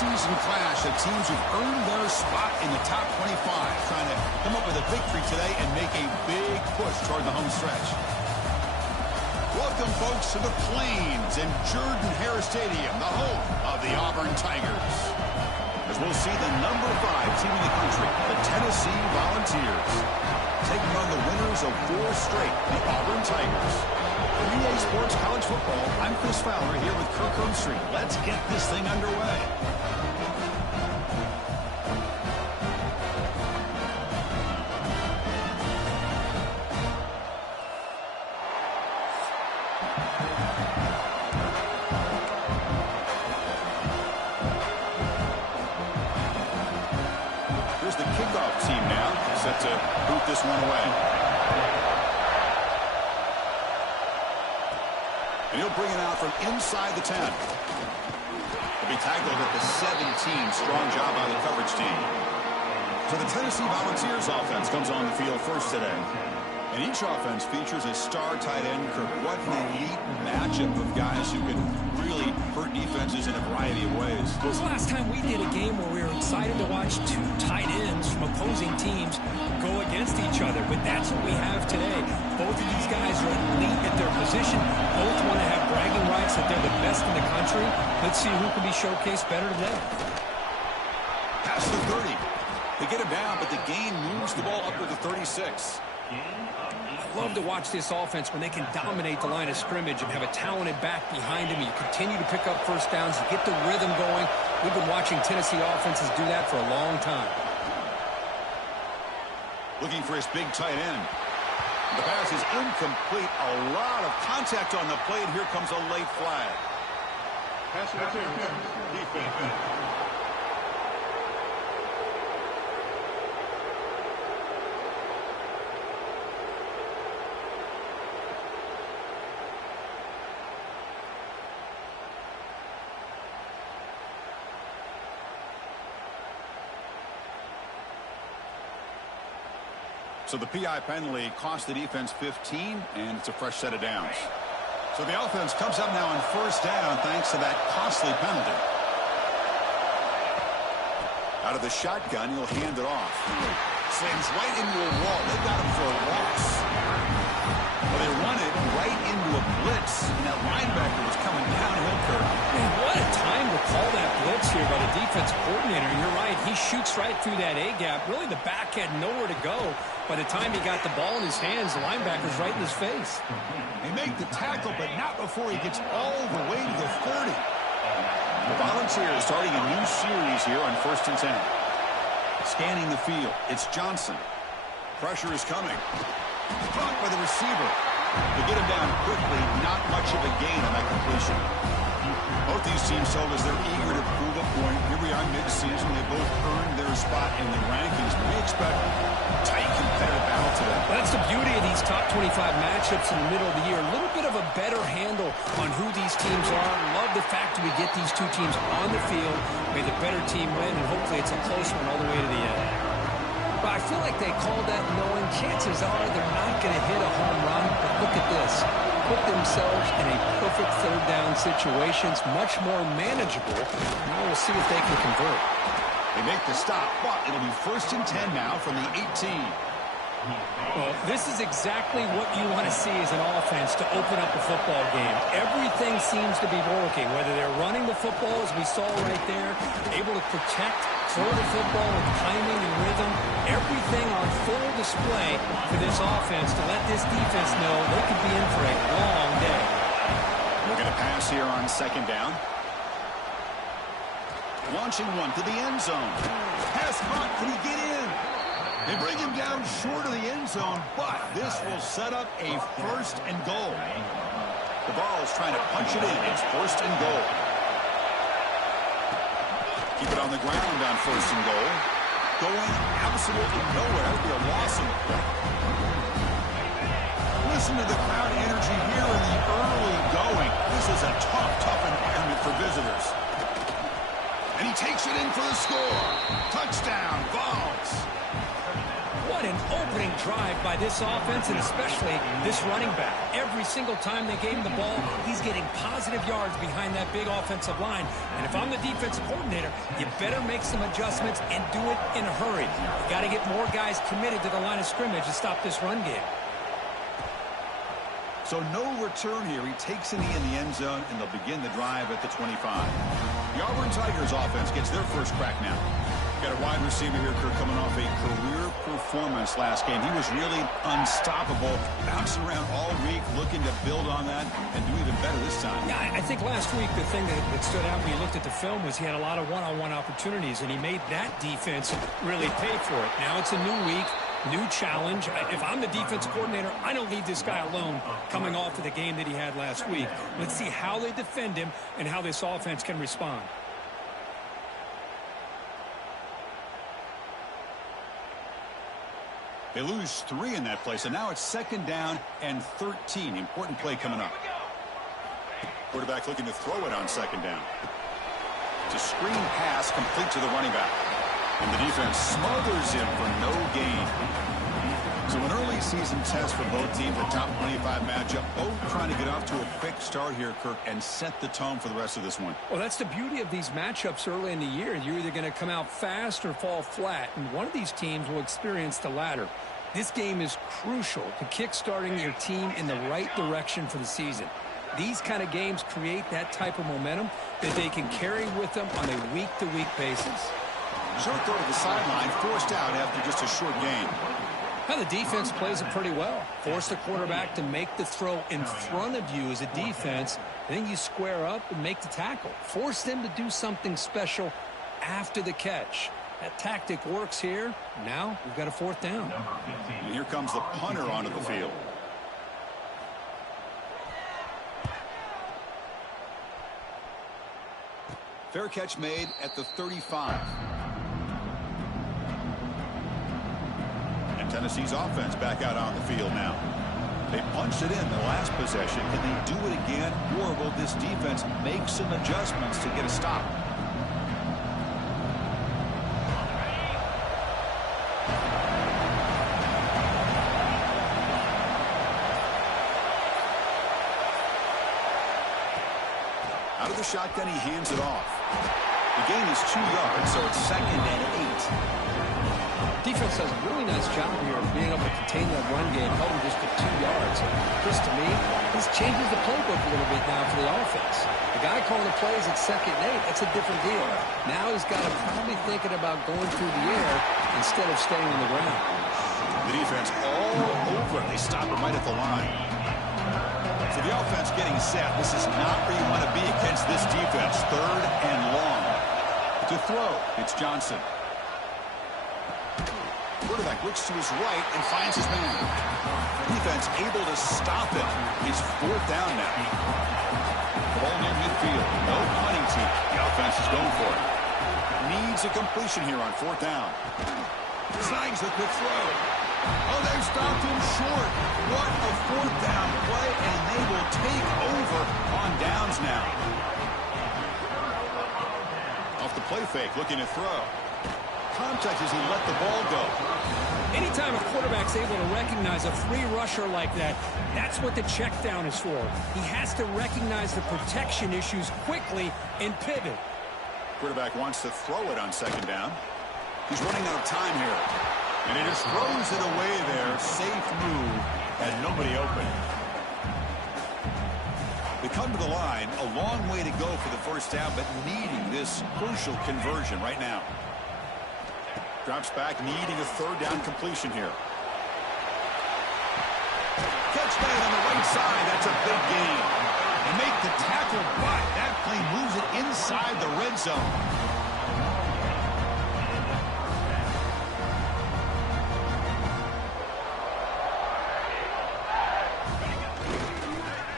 mid-season clash of teams who've earned their spot in the top 25, trying to come up with a victory today and make a big push toward the home stretch. Welcome, folks, to the Plains and Jordan-Hare Stadium, the home of the Auburn Tigers. As we'll see the number 5 team in the country, the Tennessee Volunteers, taking on the winners of 4 straight, the Auburn Tigers. For EA Sports College Football, I'm Chris Fowler here with Kirk Street. Let's get this thing underway. Here's the kickoff team now, set to boot this one away. And he'll bring it out from inside the 10. He'll be tackled at the 17. Strong job by the coverage team. So the Tennessee Volunteers offense comes on the field first today. And each offense features a star tight end. Kirk, what an elite matchup of guys who can really hurt defenses in a variety of ways. When was the last time we did a game where we were excited to watch 2 tight ends from opposing teams go against each other? But that's what we have today. Both of these guys are elite at their position. Both want to have bragging rights that they're the best in the country. Let's see who can be showcased better today. Pass the 30. They get him down, but the gain moves the ball up to the 36. I love to watch this offense when they can dominate the line of scrimmage and have a talented back behind him. You continue to pick up first downs. You get the rhythm going. We've been watching Tennessee offenses do that for a long time. Looking for his big tight end. The pass is incomplete. A lot of contact on the play, and here comes a late flag. Pass defense. So the PI penalty cost the defense 15, and it's a fresh set of downs. So the offense comes up now on first down thanks to that costly penalty. Out of the shotgun, he'll hand it off. Slams right into a wall. They got him for a loss. Well, they run it right into a blitz, and that linebacker was coming downhill curve. Man, what a time to call that blitz here by the defense coordinator. You're right. He shoots right through that A-gap. Really, the back had nowhere to go. By the time he got the ball in his hands, the linebacker's right in his face. They make the tackle, but not before he gets all the way to the 30. The Volunteers starting a new series here on 1st and 10. Scanning the field, it's Johnson. Pressure is coming. Blocked by the receiver. They get him down quickly, not much of a gain on that completion. Both these teams told us they're eager to prove a point. Here we are mid-season. They both earned their spot in the rankings. We expect a tight competitive battle today. Well, that's the beauty of these top 25 matchups in the middle of the year. A little bit of a better handle on who these teams are. Love the fact that we get these 2 teams on the field. May the better team win, and hopefully it's a close one all the way to the end. But I feel like they called that knowing chances are they're not going to hit a home run. But look at this. Put themselves in a perfect 3rd down situation. It's much more manageable. Now we'll see if they can convert. They make the stop, but it'll be 1st and 10 now from the 18. Well, this is exactly what you want to see as an offense to open up a football game. Everything seems to be working, whether they're running the football, as we saw right there, able to protect, throw the football with timing and rhythm. Everything on full display for this offense to let this defense know they could be in for a long day. We're going to pass here on 2nd down. Launching one to the end zone. Pass caught. Can he get in? They bring him down short of the end zone, but this will set up a 1st and goal. The Vols trying to punch it in. It's 1st and goal. Keep it on the ground on 1st and goal. Going absolutely nowhere. That would be a loss of the play. Listen to the crowd energy here in the early going. This is a tough environment for visitors. And he takes it in for the score. Touchdown, Vols. What an opening drive by this offense and especially this running back. Every single time they gave him the ball, he's getting positive yards behind that big offensive line. And if I'm the defensive coordinator, you better make some adjustments and do it in a hurry. You got to get more guys committed to the line of scrimmage to stop this run game. So no return here. He takes a knee in the end zone, and they'll begin the drive at the 25. The Auburn Tigers offense gets their first crack now. Got a wide receiver here, Kirk, coming off a career performance last game. He was really unstoppable, bouncing around all week, looking to build on that and do even better this time. Yeah, I think last week the thing that stood out when you looked at the film was he had a lot of one-on-one opportunities, and he made that defense really pay for it. Now it's a new week. New challenge. If I'm the defense coordinator, I don't leave this guy alone coming off of the game that he had last week. Let's see how they defend him and how this offense can respond. They lose 3 in that play, so now it's 2nd down and 13. Important play coming up. Quarterback looking to throw it on 2nd down. It's a screen pass complete to the running back. And the defense smothers him for no gain. So an early season test for both teams, a top 25 matchup. Both trying to get off to a quick start here, Kirk, and set the tone for the rest of this one. Well, that's the beauty of these matchups early in the year. You're either going to come out fast or fall flat, and one of these teams will experience the latter. This game is crucial to kick-starting your team in the right direction for the season. These kind of games create that type of momentum that they can carry with them on a week-to-week basis. Short throw to the sideline, forced out after just a short gain. Now the defense plays it pretty well. Force the quarterback to make the throw in front of you as a defense. Then you square up and make the tackle. Force them to do something special after the catch. That tactic works here. Now we've got a 4th down. And here comes the punter onto the field. Fair catch made at the 35. And Tennessee's offense back out on the field now. They punched it in the last possession, and they do it again. Or will this defense make some adjustments to get a stop? Out of the shotgun, he hands it off. The gain is 2 yards, so it's 2nd and 8. Defense does a really nice job here of being able to contain that run game, held him just to 2 yards. Chris, to me, this changes the playbook a little bit now for the offense. The guy calling the plays at 2nd and 8, that's a different deal. Now he's got to probably thinking about going through the air instead of staying on the ground. The defense all over. They stop him right at the line. So the offense getting set. This is not where you want to be against this defense. 3rd and long. To throw, it's Johnson. Quarterback looks to his right and finds his man. Defense able to stop it. It's 4th down now. Ball near midfield. No punting team. The offense is going for it. Needs a completion here on 4th down. Signs the quick throw. Oh, they've stopped him short. What a 4th down play, and they will take over on downs now. Off the play fake, looking to throw. Contact as he let the ball go. Anytime a quarterback's able to recognize a free rusher like that, that's what the check down is for. He has to recognize the protection issues quickly and pivot. Quarterback wants to throw it on 2nd down. He's running out of time here. And he just throws it away there. Safe move and nobody open. They come to the line. A long way to go for the 1st down, but needing this crucial conversion right now. Drops back, needing a 3rd down completion here. Catch made on the right side. That's a big gain. They make the tackle, but that play moves it inside the red zone.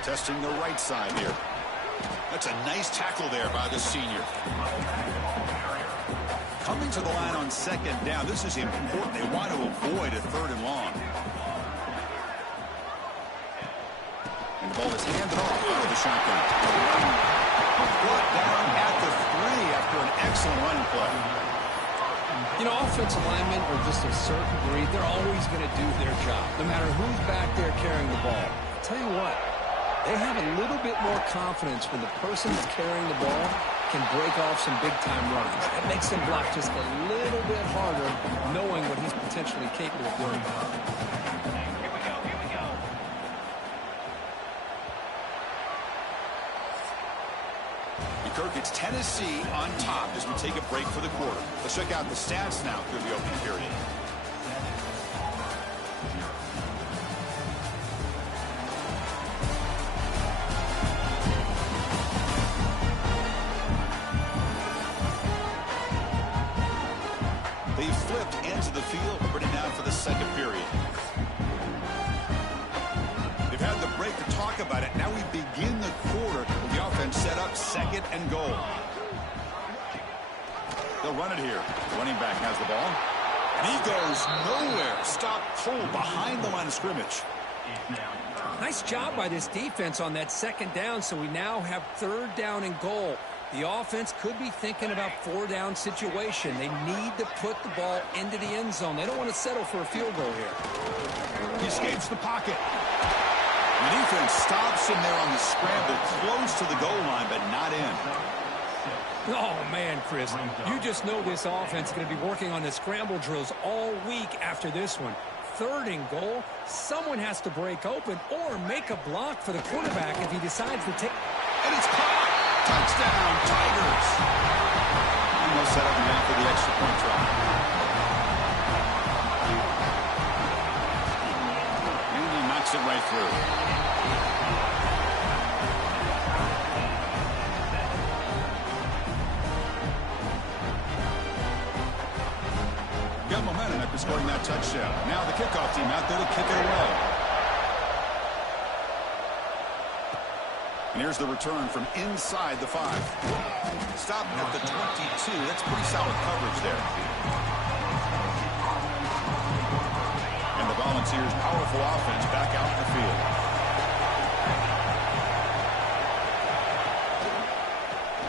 Testing the right side here. That's a nice tackle there by the senior. Coming to the line on 2nd down. This is important. They want to avoid a 3rd and long. And the ball is handed off out of the shotgun. Brought down at the 3 after an excellent running play. You know, offensive linemen are just a certain breed. They're always going to do their job, no matter who's back there carrying the ball. I'll tell you what, they have a little bit more confidence when the person that's carrying the ball can break off some big-time runs. It makes them block just a little bit harder, knowing what he's potentially capable of doing. Kirk, it's Tennessee on top as we take a break for the quarter. Let's check out the stats now through the opening period. They've flipped ends of the field, ready now for the second period. They've had the break to talk about it. Now we begin the quarter with the offense set up second and goal. They'll run it here. The running back has the ball. And he goes nowhere. Stop cold behind the line of scrimmage. Nice job by this defense on that second down, so we now have third down and goal. The offense could be thinking about four-down situation. They need to put the ball into the end zone. They don't want to settle for a field goal here. He escapes the pocket. The defense stops him there on the scramble, close to the goal line, but not in. Oh, man, Chris, you just know this offense is going to be working on the scramble drills all week after this one. Third and goal, someone has to break open or make a block for the quarterback if he decides to take. And it's caught. Touchdown, Tigers. And they'll set up now for the extra point try. And he knocks it right through. Got momentum after scoring that touchdown. Now the kickoff team out there to kick it away. And here's the return from inside the 5. Stop at the 22. That's pretty solid coverage there. And the Volunteers' powerful offense back out in the field.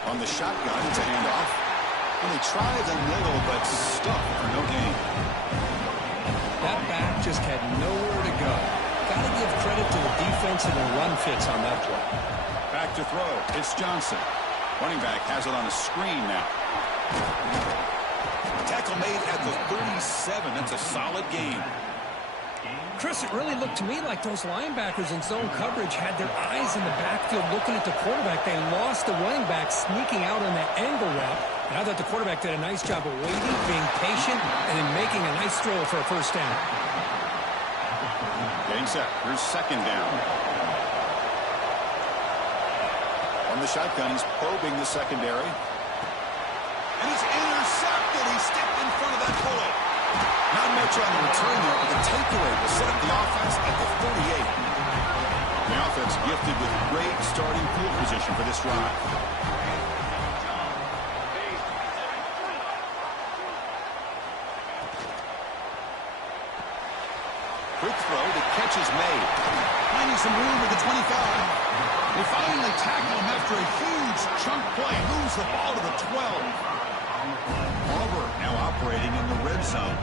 On the shotgun, it's a handoff. And they try the middle, but stuck for no gain. That back just had nowhere to go. Got to give credit to the defense and the run fits on that play. Back to throw. It's Johnson. Running back has it on a screen now. Tackle made at the 37. That's a solid gain. Chris, it really looked to me like those linebackers in zone coverage had their eyes in the backfield looking at the quarterback. They lost the running back sneaking out on that angle route. And I thought the quarterback did a nice job of waiting, being patient, and then making a nice throw for a first down. Getting set. Here's second down. On the shotgun, he's probing the secondary. And he's intercepted. He stepped in front of that bullet. Not much on the return there, but the takeaway will set up the offense at the 38. The offense gifted with great starting field position for this drive. Quick throw. The catch is made. Finding some room at the 25. They finally tackle him after a huge chunk play. Moves the ball to the 12. Auburn now operating in the red zone.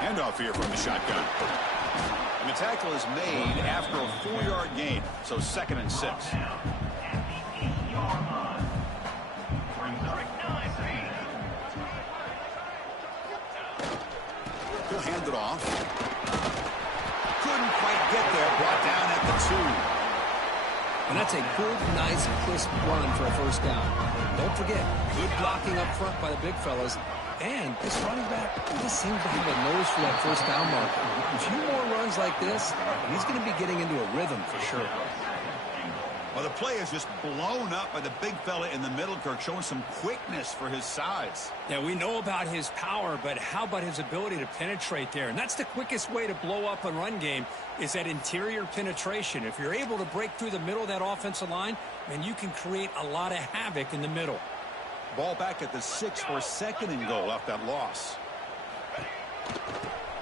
Handoff here from the shotgun. And the tackle is made after a 4-yard gain. So 2nd and 6. He'll hand it off. Couldn't quite get there. Brought down at the 2. And that's a good, nice, crisp run for a first down. Don't forget, good blocking up front by the big fellas. And this running back, he just seems to have a nose for that first down marker. A few more runs like this, and he's going to be getting into a rhythm for sure. Well, the play is just blown up by the big fella in the middle, Kirk, showing some quickness for his size. Yeah, we know about his power, but how about his ability to penetrate there? And that's the quickest way to blow up a run game is that interior penetration. If you're able to break through the middle of that offensive line, then you can create a lot of havoc in the middle. Ball back at the 6 for 2nd and goal off that loss.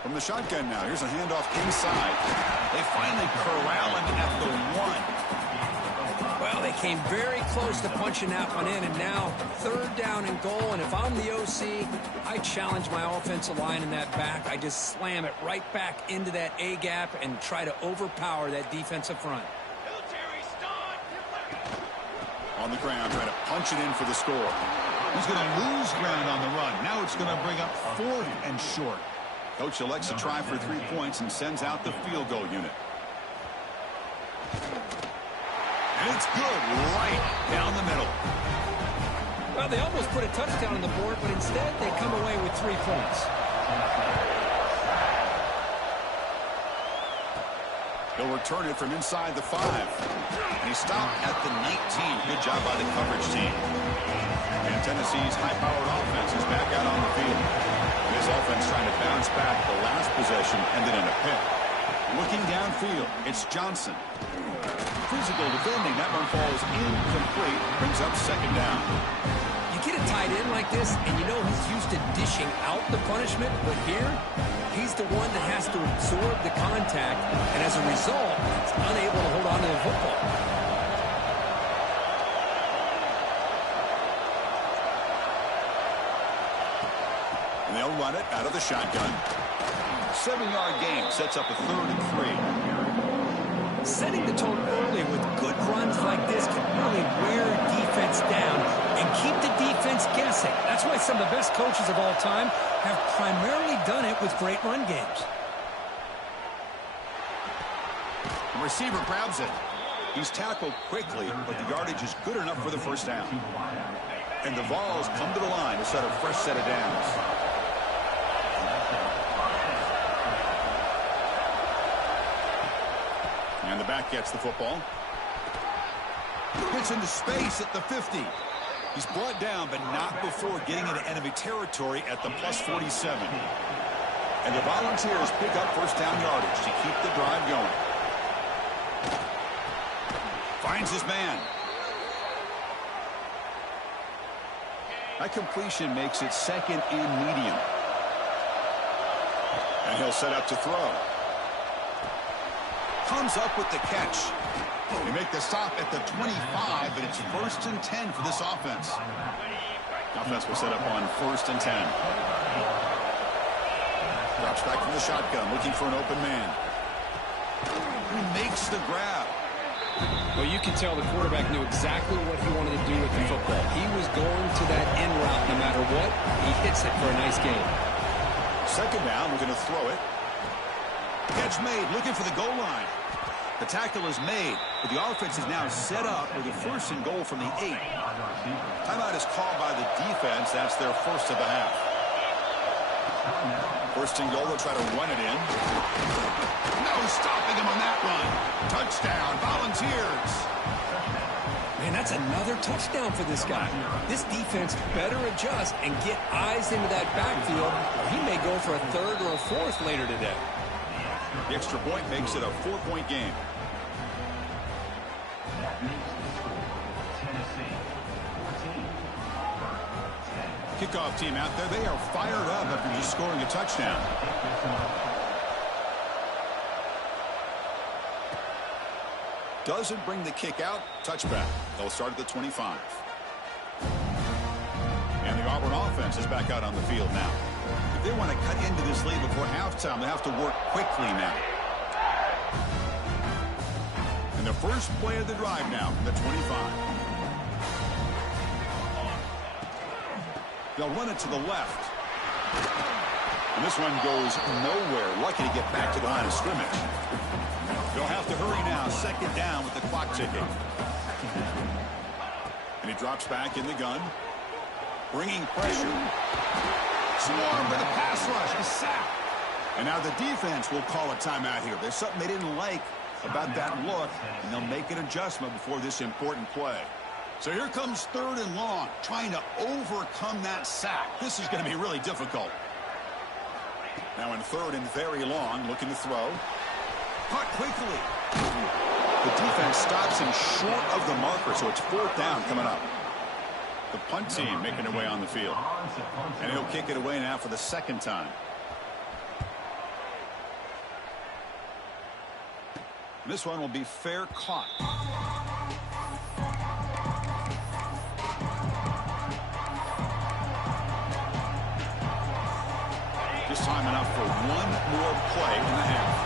From the shotgun now, here's a handoff inside. They finally corral him at the 1. Well, Well, they came very close to punching that one in, and now third down and goal. And if I'm the OC, I challenge my offensive line in that back. I just slam it right back into that A-gap and try to overpower that defensive front. On the ground, trying to punch it in for the score. He's going to lose ground on the run. Now it's going to bring up 4th and short. Coach elects to try for 3 points and sends out the field goal unit. And it's good right down the middle. Well, they almost put a touchdown on the board, but instead they come away with 3 points. He'll return it from inside the 5. And he stopped at the 19. Good job by the coverage team. And Tennessee's high-powered offense is back out on the field. This offense trying to bounce back. The last possession ended in a pick. Looking downfield, it's Johnson. Physical defending. That one falls incomplete. Brings up 2nd down. You get a tight end like this, and you know he's used to dishing out the punishment, but here, he's the one that has to absorb the contact, and as a result, he's unable to hold on to the football. And they'll run it out of the shotgun. 7-yard gain sets up a 3rd and 3. Setting the tone early with good runs like this can really wear defense down and keep the defense guessing. That's why some of the best coaches of all time have primarily done it with great run games. The receiver grabs it. He's tackled quickly, but the yardage is good enough for the 1st down. And the Vols come to the line to set a fresh set of downs. And the back gets the football. Gets into space at the 50. He's brought down, but not before getting into enemy territory at the +47. And the Volunteers pick up 1st down yardage to keep the drive going. Finds his man. That completion makes it 2nd and medium. And he'll set up to throw. Comes up with the catch. They make the stop at the 25, but it's 1st and 10 for this offense. Offense will set up on 1st and 10. Drops back from the shotgun, looking for an open man. He makes the grab. Well, you can tell the quarterback knew exactly what he wanted to do with the football. He was going to that in route no matter what. He hits it for a nice gain. 2nd down, we're going to throw it. Catch made, looking for the goal line. The tackle is made, but the offense is now set up with a 1st and goal from the 8. Timeout is called by the defense. That's their 1st of the half. 1st and goal, they'll try to run it in. No stopping him on that run. Touchdown, Volunteers. Man, that's another touchdown for this guy. This defense better adjust and get eyes into that backfield, or he may go for a 3rd or a 4th later today. The extra point makes it a 4-point game. Kickoff team out there. They are fired up after just scoring a touchdown. Doesn't bring the kick out. Touchback. They'll start at the 25. And the Auburn offense is back out on the field now. If they want to cut into this lead before halftime, they have to work quickly now. And the first play of the drive now from the 25. They'll run it to the left. And this one goes nowhere. Lucky to get back to the line of scrimmage. They'll have to hurry now. 2nd down with the clock ticking. And he drops back in the gun. Bringing pressure. Swarm with a pass rush. A sack. And now the defense will call a timeout here. There's something they didn't like about that look, and they'll make an adjustment before this important play. So here comes 3rd and long, trying to overcome that sack. This is going to be really difficult. Now in 3rd and very long, looking to throw. Caught quickly. The defense stops him short of the marker, so it's 4th down coming up. The punt team making their way on the field. And he'll kick it away now for the 2nd time. This one will be fair caught. Just time enough for one more play in the half.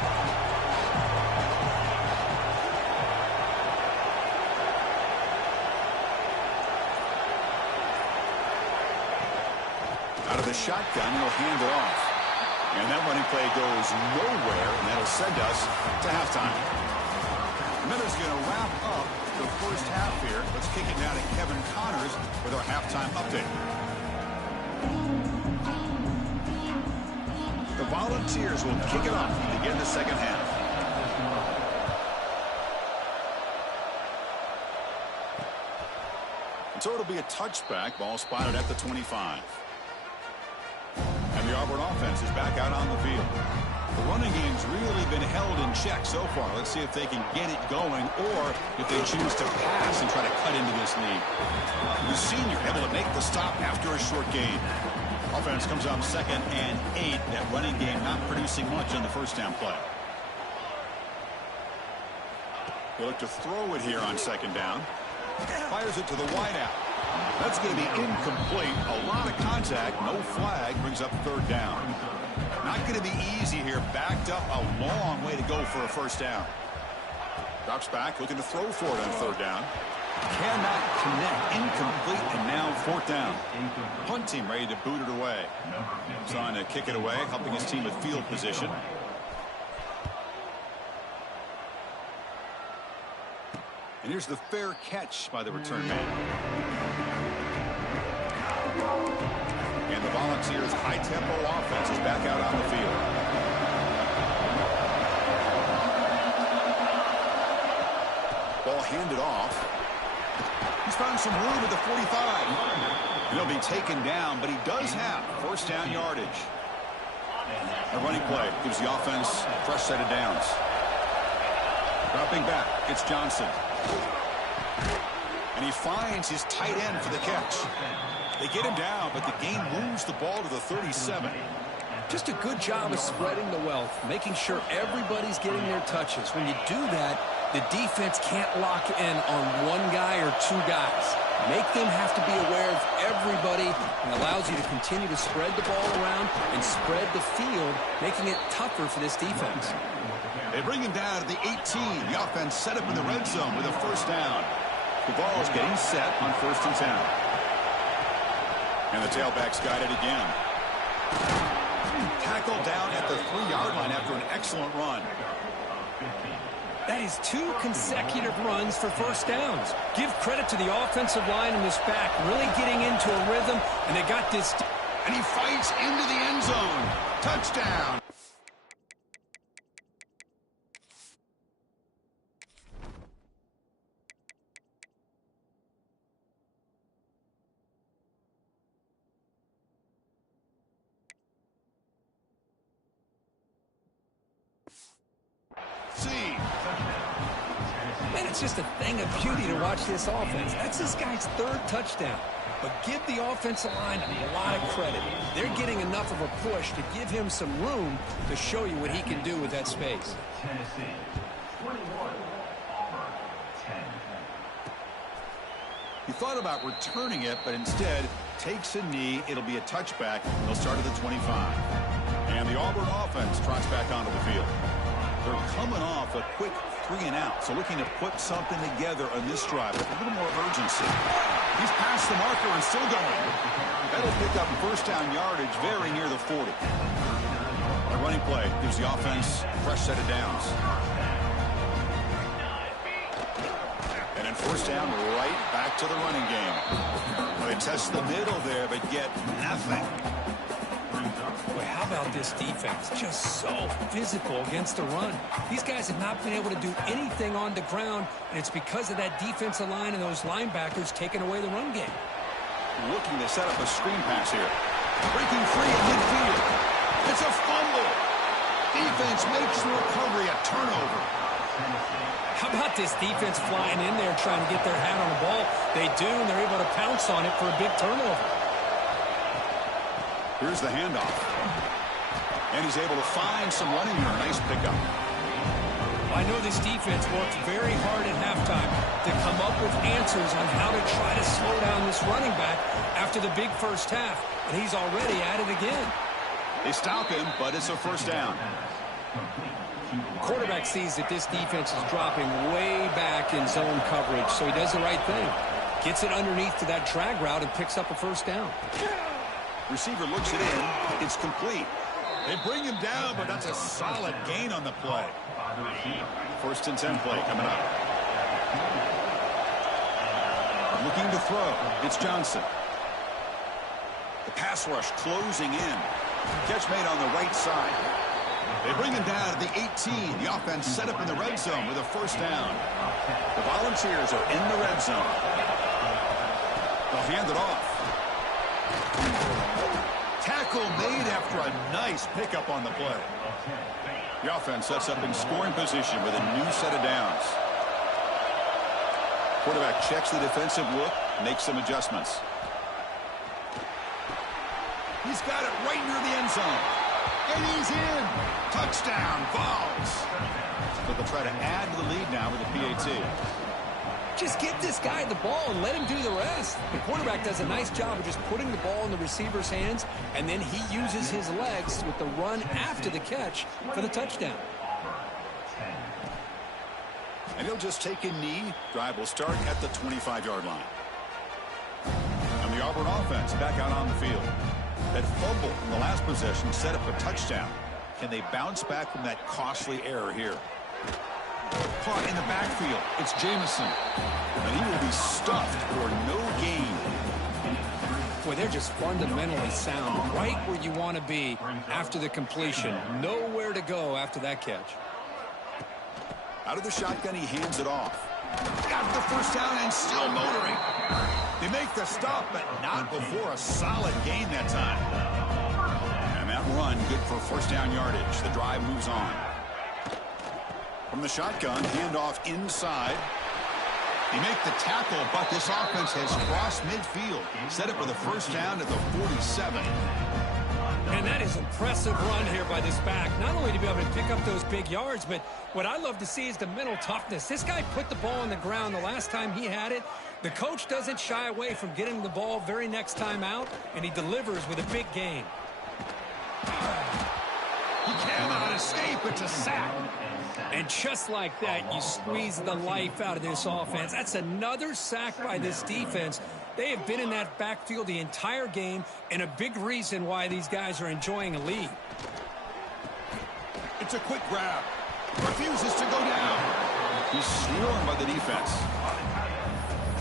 Out of the shotgun, he'll hand it off. And that running play goes nowhere, and that'll send us to halftime. Miller's going to wrap up the first half here. Let's kick it down to Kevin Connors with our halftime update. The Volunteers will kick it off to begin the second half. And so it'll be a touchback. Ball spotted at the 25. And the Auburn offense is back out on the field. The running game's really been held in check so far. Let's see if they can get it going or if they choose to pass and try to cut into this lead. The senior able to make the stop after a short gain. Offense comes up 2nd and 8. That running game not producing much on the first down play. They look to throw it here on 2nd down. Fires it to the wideout. That's going to be incomplete. A lot of contact. No flag. Brings up 3rd down. Not going to be easy here. Backed up a long way to go for a first down. Drops back. Looking to throw for it on 3rd down. Cannot connect. Incomplete. And now 4th down. Punt team ready to boot it away. Trying to kick it away. Helping his team with field position. And here's the fair catch by the return man. And the Volunteers' high-tempo offense is back out on the field. Ball handed off. He's found some room at the 45. And he'll be taken down, but he does have first down yardage. A running play gives the offense a fresh set of downs. Dropping back, it's Johnson. And he finds his tight end for the catch. They get him down, but the game moves the ball to the 37. Just a good job of spreading the wealth, making sure everybody's getting their touches. When you do that, the defense can't lock in on one guy or two guys. Make them have to be aware of everybody and allows you to continue to spread the ball around and spread the field, making it tougher for this defense. They bring him down to the 18. The offense set up in the red zone with a first down. The ball is getting set on 1st and 10. And the tailback's got it again. Tackled down at the 3-yard line after an excellent run. That is 2 consecutive runs for first downs. Give credit to the offensive line in this back, really getting into a rhythm, and they got this. And he fights into the end zone. Touchdown. Man, it's just a thing of beauty to watch this offense. That's this guy's 3rd touchdown. But give the offensive line a lot of credit. They're getting enough of a push to give him some room to show you what he can do with that space. He thought about returning it, but instead takes a knee. It'll be a touchback. They'll start at the 25. And the Auburn offense trots back onto the field. They're coming off a quick 3-and-out, so looking to put something together on this drive with a little more urgency. He's past the marker and still going. That'll pick up first down yardage very near the 40. A running play gives the offense a fresh set of downs. And then first down, right back to the running game. Well, they test the middle there, but get nothing. Boy, how about this defense? Just so physical against the run. These guys have not been able to do anything on the ground, and it's because of that defensive line and those linebackers taking away the run game. Looking to set up a screen pass here. Breaking free at midfield. It's a fumble. Defense makes the recovery a turnover. How about this defense flying in there trying to get their hand on the ball? They do, and they're able to pounce on it for a big turnover. Here's the handoff. And he's able to find some running room. Nice pickup. I know this defense worked very hard at halftime to come up with answers on how to try to slow down this running back after the big first half. And he's already at it again. They stop him, but it's a first down. Quarterback sees that this defense is dropping way back in zone coverage, so he does the right thing. Gets it underneath to that drag route and picks up a first down. Receiver looks it in. It's complete. They bring him down, but that's a solid gain on the play. First and 10 play coming up. Looking to throw. It's Johnson. The pass rush closing in. Catch made on the right side. They bring him down at the 18. The offense set up in the red zone with a first down. The Volunteers are in the red zone. They'll hand it off. Tackle made after a nice pickup on the play. The offense sets up in scoring position with a new set of downs. Quarterback checks the defensive look, makes some adjustments. He's got it right near the end zone. And he's in. Touchdown, Vols. But they'll try to add to the lead now with a PAT. Just get this guy the ball and let him do the rest. The quarterback does a nice job of just putting the ball in the receiver's hands, and then he uses his legs with the run after the catch for the touchdown. And he'll just take a knee. Drive will start at the 25-yard line. And the Auburn offense back out on the field. That fumble in the last possession set up a touchdown. Can they bounce back from that costly error here? Caught in the backfield. It's Jamison. And he will be stuffed for no gain. Boy, they're just fundamentally sound. Right where you want to be after the completion. Nowhere to go after that catch. Out of the shotgun, he hands it off. Got the first down and still motoring. They make the stop, but not before a solid gain that time. And that run, good for first down yardage. The drive moves on. From the shotgun, handoff inside. They make the tackle, but this offense has crossed midfield. Set up with a first down at the 47. And that is impressive run here by this back. Not only to be able to pick up those big yards, but what I love to see is the mental toughness. This guy put the ball on the ground the last time he had it. The coach doesn't shy away from getting the ball very next time out, and he delivers with a big gain. He cannot escape. It's a sack. And just like that, you squeeze the life out of this offense. That's another sack by this defense. They have been in that backfield the entire game, and a big reason why these guys are enjoying a lead. It's a quick grab. Refuses to go down. He's swarmed by the defense.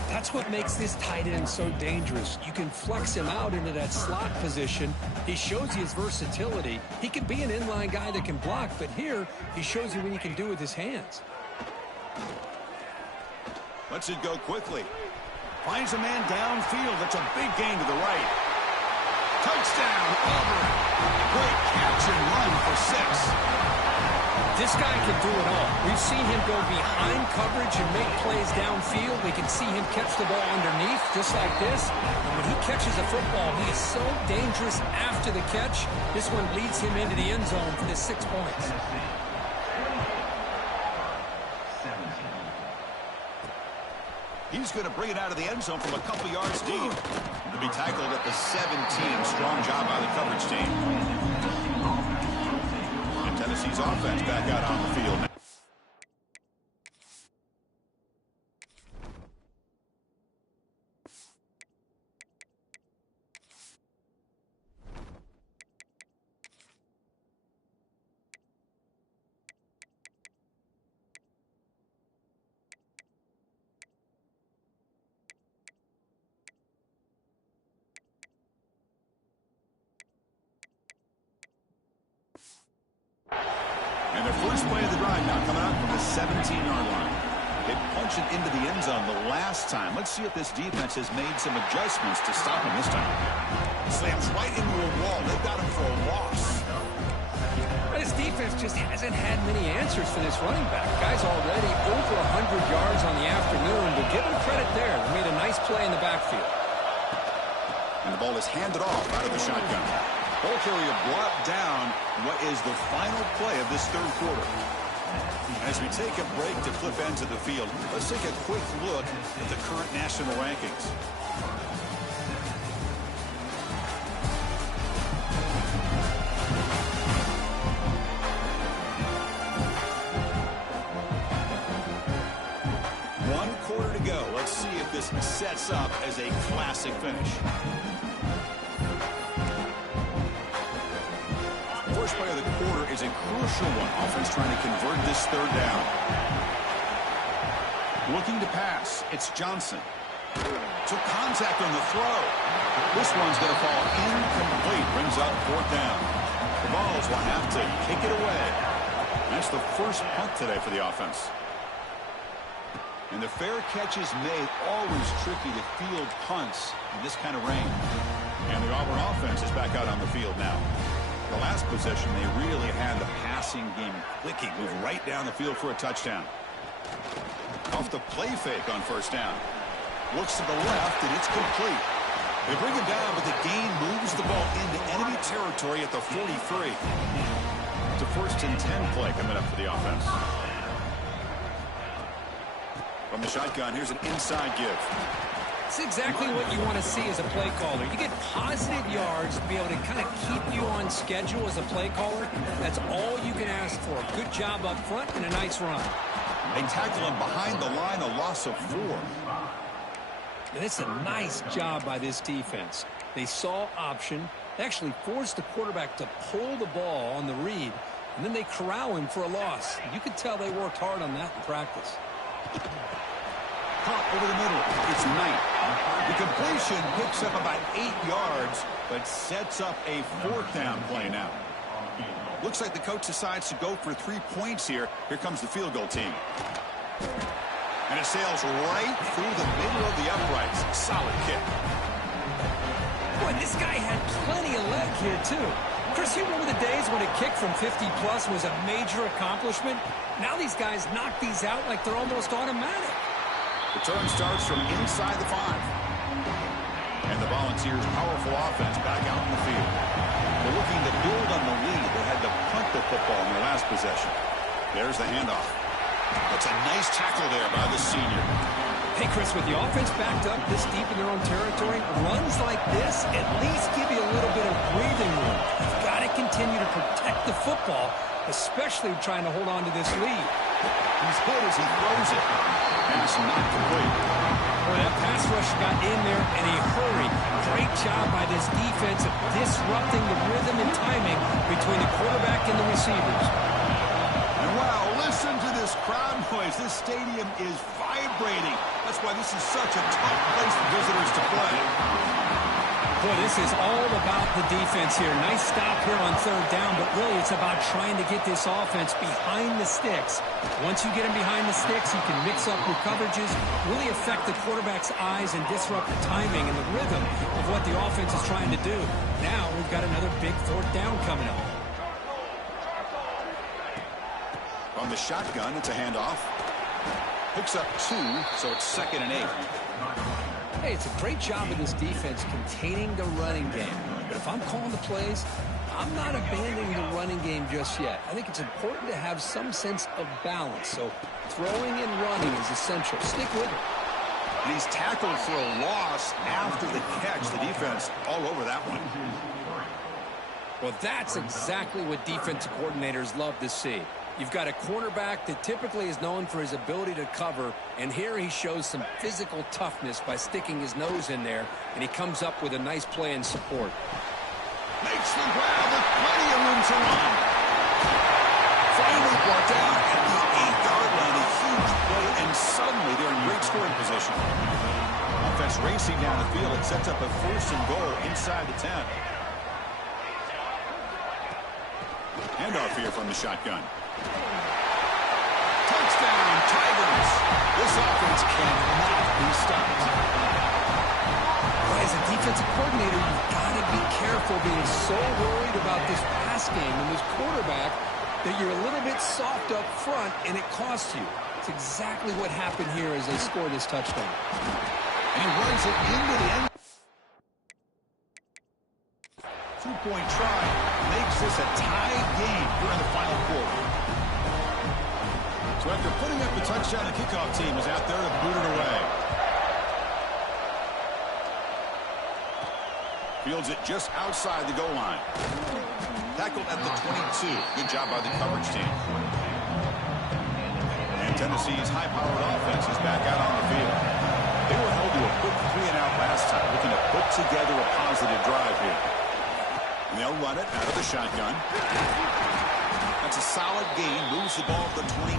That's what makes this tight end so dangerous. You can flex him out into that slot position. He shows you his versatility. He can be an inline guy that can block, but here he shows you what he can do with his hands. Lets it go quickly. Finds a man downfield. That's a big gain to the right. Touchdown, Auburn. Great catch and run for 6. This guy can do it all. We've seen him go behind coverage and make plays downfield. We can see him catch the ball underneath just like this. And when he catches a football, he is so dangerous after the catch. This one leads him into the end zone for the 6 points. He's going to bring it out of the end zone from a couple yards deep. To be tackled at the 17. Strong job by the coverage team. And Tennessee's offense back out on the field. And their first play of the drive now coming up from the 17-yard line. They punched it into the end zone the last time. Let's see if this defense has made some adjustments to stop him this time. Slams right into a wall. They've got him for a loss. This defense just hasn't had many answers for this running back. Guy's already over 100 yards on the afternoon, but give him credit there. They made a nice play in the backfield. And the ball is handed off out of the shotgun. Ball carrier brought down what is the final play of this third quarter. As we take a break to flip ends of the field, let's take a quick look at the current national rankings. this sets up as a classic finish. First play of the quarter is a crucial one. Offense trying to convert this third down. Looking to pass. It's Johnson. Took contact on the throw. This one's going to fall incomplete. Brings up fourth down. The Vols will have to kick it away. That's the first punt today for the offense. And the fair catch is made. Always tricky to field punts in this kind of rain. And the Auburn offense is back out on the field now. The last possession, they really had the passing game clicking. Move right down the field for a touchdown. Off the play fake on first down. Looks to the left, and it's complete. They bring him down, but the gain moves the ball into enemy territory at the 43. It's a 1st and 10 play coming up for the offense. From the shotgun, here's an inside give. It's exactly what you want to see as a play caller. You get positive yards to be able to kind of keep you on schedule as a play caller. That's all you can ask for. Good job up front and a nice run. They tackle him behind the line, a loss of 4. And it's a nice job by this defense. They saw option. They actually forced the quarterback to pull the ball on the read, and then they corral him for a loss. You could tell they worked hard on that in practice. Caught over the middle. It's Knight. The completion picks up about 8 yards, but sets up a 4th down play now. Looks like the coach decides to go for 3 points here. Here comes the field goal team. And it sails right through the middle of the uprights. Solid kick. Boy, this guy had plenty of leg here, too. Chris, you remember the days when a kick from 50-plus was a major accomplishment? Now these guys knock these out like they're almost automatic. Return starts from inside the 5. And the Volunteers' powerful offense back out in the field. They're looking to build on the lead. They had to punt the football in their last possession. There's the handoff. That's a nice tackle there by the senior. Hey, Chris, with the offense backed up this deep in their own territory, runs like this at least give you a little bit of breathing room. You've got to continue to protect the football, especially trying to hold on to this lead. He's hit as he throws it. Pass not complete. Well, that pass rush got in there in a hurry. Great job by this defense of disrupting the rhythm and timing between the quarterback and the receivers. And wow, listen to this crowd noise. This stadium is vibrating. That's why this is such a tough place for visitors to play. Boy, this is all about the defense here. Nice stop here on 3rd down, but really it's about trying to get this offense behind the sticks. Once you get them behind the sticks, you can mix up your coverages, really affect the quarterback's eyes and disrupt the timing and the rhythm of what the offense is trying to do. Now we've got another big 4th down coming up. On the shotgun, it's a handoff. Picks up 2, so it's 2nd and 8. Hey, it's a great job of this defense containing the running game. But if I'm calling the plays, I'm not abandoning the running game just yet. I think it's important to have some sense of balance. So throwing and running is essential. Stick with it. And he's tackled for a loss after the catch. The defense all over that one. Well, that's exactly what defensive coordinators love to see. You've got a quarterback that typically is known for his ability to cover, and here he shows some physical toughness by sticking his nose in there, and he comes up with a nice play and support. Makes the grab with plenty of room to run. Finally brought down at the 8-yard line. A huge play, and suddenly they're in great scoring position. Offense racing down the field. It sets up a 1st and goal inside the 10. Handoff here from the shotgun. Touchdown, Tigers. This offense cannot be stopped. Well, as a defensive coordinator, you've got to be careful being so worried about this pass game and this quarterback that you're a little bit soft up front, and it costs you. It's exactly what happened here as they score this touchdown. And he runs it into the end. 2-point try makes this a tie game during the final quarter. So after putting up the touchdown, the kickoff team is out there to boot it away. Fields it just outside the goal line. Tackled at the 22. Good job by the coverage team. And Tennessee's high-powered offense is back out on the field. They were held to a quick 3-and-out last time, looking to put together a positive drive here. And they'll run it out of the shotgun. That's a solid gain. Moves the ball to the 29.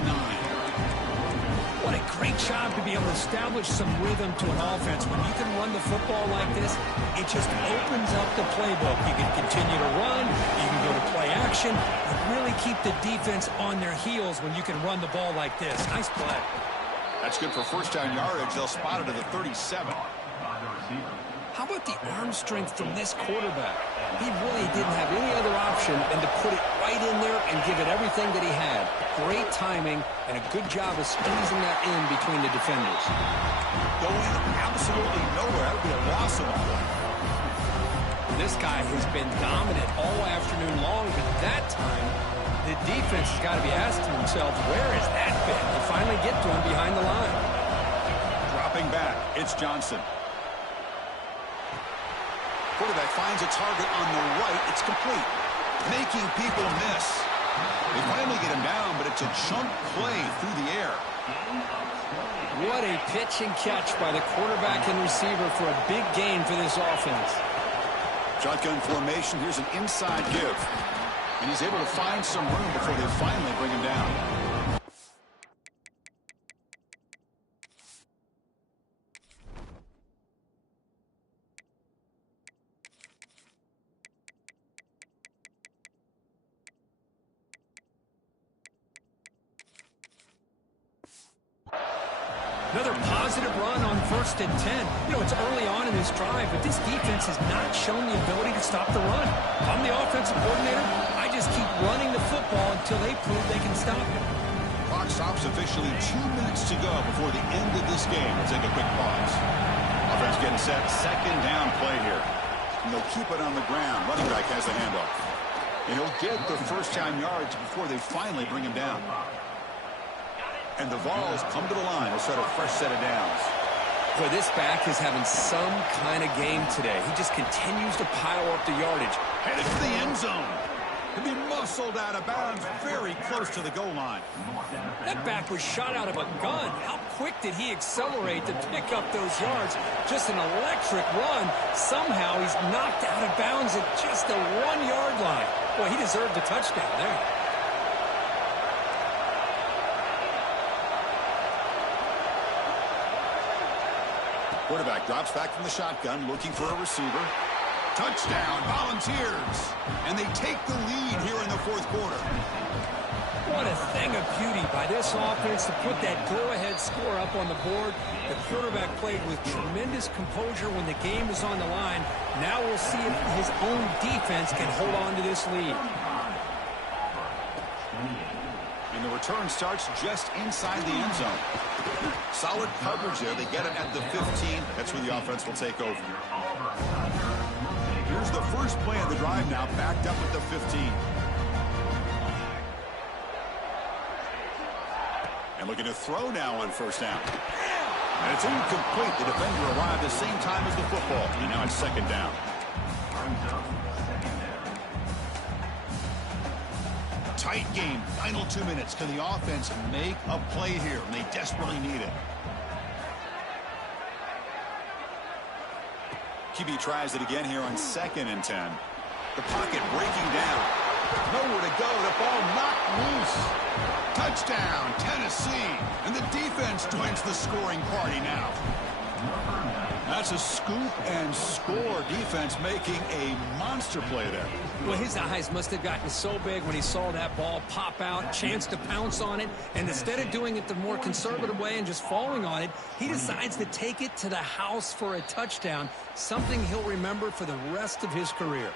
What a great job to be able to establish some rhythm to an offense. When you can run the football like this, it just opens up the playbook. You can continue to run, you can go to play action, but really keep the defense on their heels when you can run the ball like this. Nice play. That's good for first down yardage. They'll spot it at the 37. How about the arm strength from this quarterback? He really didn't have any other option than to put it right in there and give it everything that he had. Great timing and a good job of squeezing that in between the defenders. Going absolutely nowhere. That would be a loss of a play. This guy has been dominant all afternoon long, but that time, the defense has got to be asking themselves, where has that been? They finally get to him behind the line. Dropping back, it's Johnson. Quarterback finds a target on the right. It's complete. Making people miss. They finally get him down, but it's a chunk play through the air. What a pitch and catch by the quarterback and receiver for a big gain for this offense. Shotgun formation. Here's an inside give. And he's able to find some room before they finally bring him down. Another positive run on 1st and 10. You know, it's early on in this drive, but this defense has not shown the ability to stop the run. If I'm the offensive coordinator, I just keep running the football until they prove they can stop it. Clock stops officially 2 minutes to go before the end of this game. We'll take a quick pause. Offense getting set. Second down play here. And they'll keep it on the ground. Running back has the handoff. And he'll get the first down yards before they finally bring him down. And the Vols come to the line. We'll set a fresh set of downs. Boy, this back is having some kind of game today. He just continues to pile up the yardage. Headed for the end zone. He'll be muscled out of bounds very close to the goal line. That back was shot out of a gun. How quick did he accelerate to pick up those yards? Just an electric run. Somehow he's knocked out of bounds at just the 1-yard line. Boy, he deserved a touchdown there. Quarterback drops back from the shotgun, looking for a receiver. Touchdown, Volunteers. And they take the lead here in the fourth quarter. What a thing of beauty by this offense to put that go-ahead score up on the board. The quarterback played with tremendous composure when the game was on the line. Now we'll see if his own defense can hold on to this lead. And the return starts just inside the end zone. Solid coverage there. They get it at the 15. That's where the offense will take over. Here's the first play of the drive now, backed up at the 15. And looking to throw now on first down. And it's incomplete. The defender arrived the same time as the football. And now it's second down. Tight game. Final 2 minutes. Can the offense make a play here? And they desperately need it. QB tries it again here on 2nd and 10. The pocket breaking down. Nowhere to go. The ball knocked loose. Touchdown, Tennessee. And the defense joins the scoring party now. That's a scoop and score. Defense making a monster play there. Well, his eyes must have gotten so big when he saw that ball pop out, chance to pounce on it, and instead of doing it the more conservative way and just falling on it, he decides to take it to the house for a touchdown, something he'll remember for the rest of his career.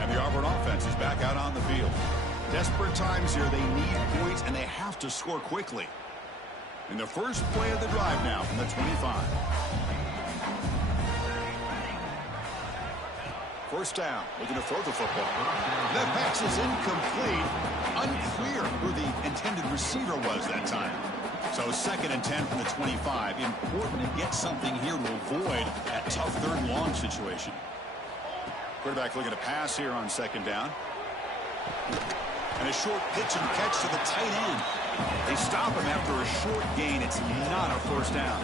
And the Auburn offense is back out on the field. Desperate times here. They need points, and they have to score quickly. In the first play of the drive now from the 25. First down, looking to throw the football. That pass is incomplete. Unclear who the intended receiver was that time. So 2nd and 10 from the 25. Important to get something here to avoid that tough third and long situation. Quarterback looking to pass here on 2nd down. And a short pitch and catch to the tight end. They stop him after a short gain. It's not a first down.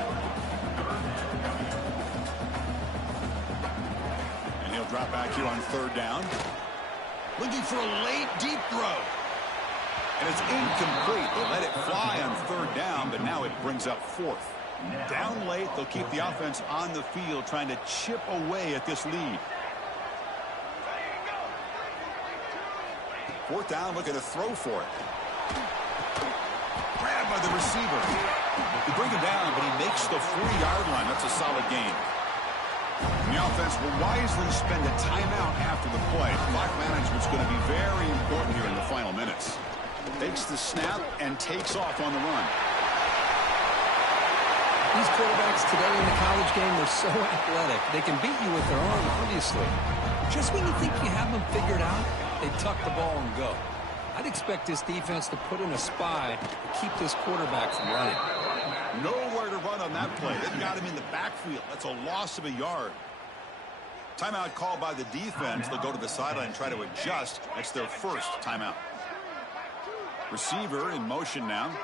here on third down. Looking for a late, deep throw. And it's incomplete. They let it fly on third down, but now it brings up fourth. Down late, they'll keep the offense on the field, trying to chip away at this lead. Fourth down, looking to throw for it. Grabbed by the receiver. They bring him down, but he makes the 40-yard line. That's a solid gain. The offense will wisely spend a timeout after the play. Clock management's going to be very important here in the final minutes. Takes the snap and takes off on the run. These quarterbacks today in the college game, they're so athletic. They can beat you with their arm, obviously. Just when you think you have them figured out, they tuck the ball and go. I'd expect this defense to put in a spy to keep this quarterback from running. Nowhere to run on that play. They've got him in the backfield. That's a loss of a yard. Timeout called by the defense. They'll go to the sideline and try to adjust. That's their first timeout. Receiver in motion now.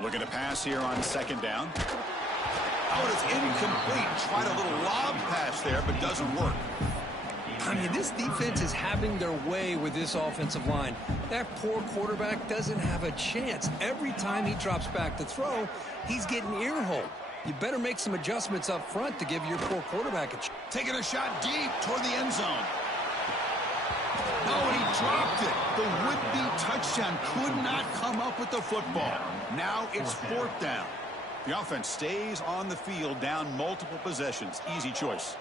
Looking to pass here on second down. Oh, it's incomplete. Tried a little lob pass there, but doesn't work. I mean, this defense is having their way with this offensive line. That poor quarterback doesn't have a chance. Every time he drops back to throw, he's getting ear-holed. You better make some adjustments up front to give your poor quarterback a chance. Taking a shot deep toward the end zone. No, and he dropped it. The would-be touchdown could not come up with the football. Now it's fourth down. The offense stays on the field, down multiple possessions. Easy choice.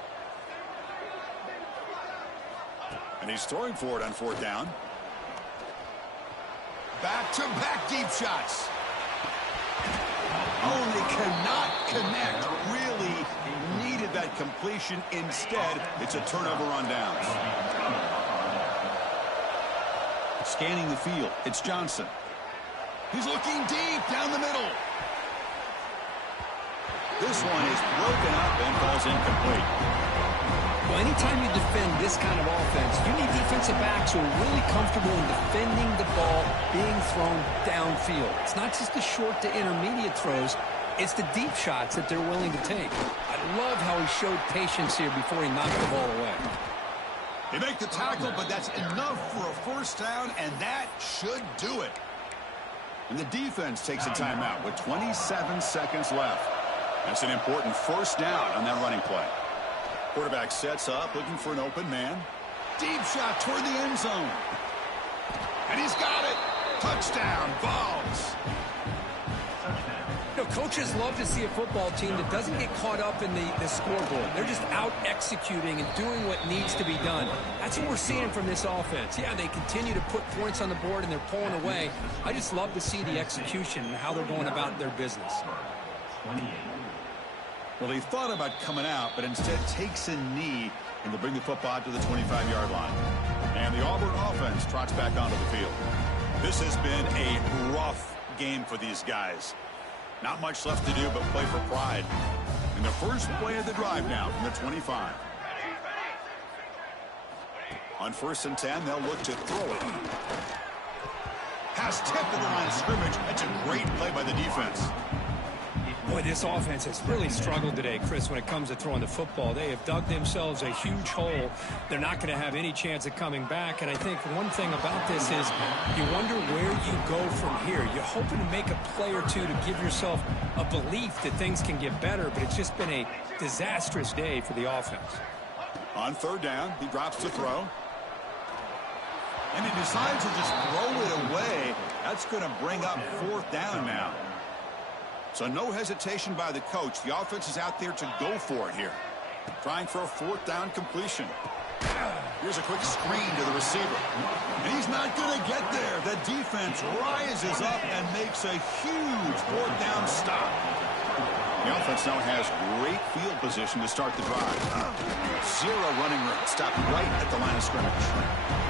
And he's throwing for it on fourth down. Back-to-back deep shots. Oh, they cannot connect. Really needed that completion. Instead, it's a turnover on downs. Scanning the field, it's Johnson. He's looking deep down the middle. This one is broken up and falls incomplete. Well, anytime you defend this kind of offense, you need defensive backs who are really comfortable in defending the ball being thrown downfield. It's not just the short to intermediate throws. It's the deep shots that they're willing to take. I love how he showed patience here before he knocked the ball away. They make the tackle, but that's enough for a first down, and that should do it. And the defense takes a timeout with 27 seconds left. That's an important first down on that running play. Quarterback sets up, looking for an open man. Deep shot toward the end zone. And he's got it. Touchdown, Vols. You know, coaches love to see a football team that doesn't get caught up in the scoreboard. They're just out executing and doing what needs to be done. That's what we're seeing from this offense. Yeah, they continue to put points on the board and they're pulling away. I just love to see the execution and how they're going about their business. Well, he thought about coming out, but instead takes a knee, and they'll bring the football to the 25-yard line. And the Auburn offense trots back onto the field. This has been a rough game for these guys. Not much left to do but play for pride. And the first play of the drive now from the 25. On 1st and 10, they'll look to throw it. Pass tipped at the line of scrimmage. That's a great play by the defense. Boy, this offense has really struggled today, Chris, when it comes to throwing the football. They have dug themselves a huge hole. They're not going to have any chance of coming back. And I think one thing about this is you wonder where you go from here. You're hoping to make a play or two to give yourself a belief that things can get better, but it's just been a disastrous day for the offense. On 3rd down, he drops to throw. And he decides to just throw it away. That's going to bring up 4th down now. So no hesitation by the coach. The offense is out there to go for it here. Trying for a 4th down completion. Here's a quick screen to the receiver. And he's not going to get there. The defense rises up and makes a huge 4th down stop. The offense now has great field position to start the drive. 0 running room. Stopped right at the line of scrimmage.